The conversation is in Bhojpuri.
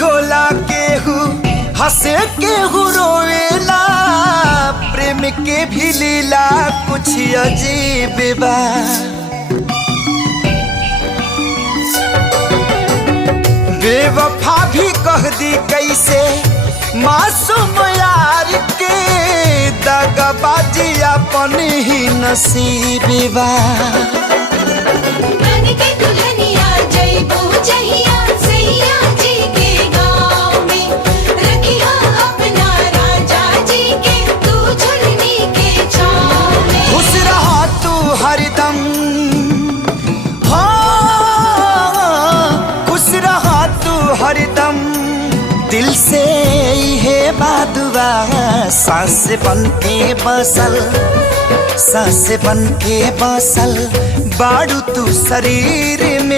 होला केहू हंसे केहू रोवेला, प्रेम के भी लीला कुछ अजीब बा। बेवफा भी कह दी कैसे मासूम यार के, दगाबाजी अपन ही नसीब बा। बन के दुल्हनिया जइबो जहिया सैया जी के गाँव में, रखिया अपना राजा जी के तू झुलनी के छाँव में। खुश रहा तू हरदम, हाँ खुश रहा तू हरदम, दिल से है बादुआ। सांस बन के बसल, सांस बन के बसल बाड़ू तू शरीर में।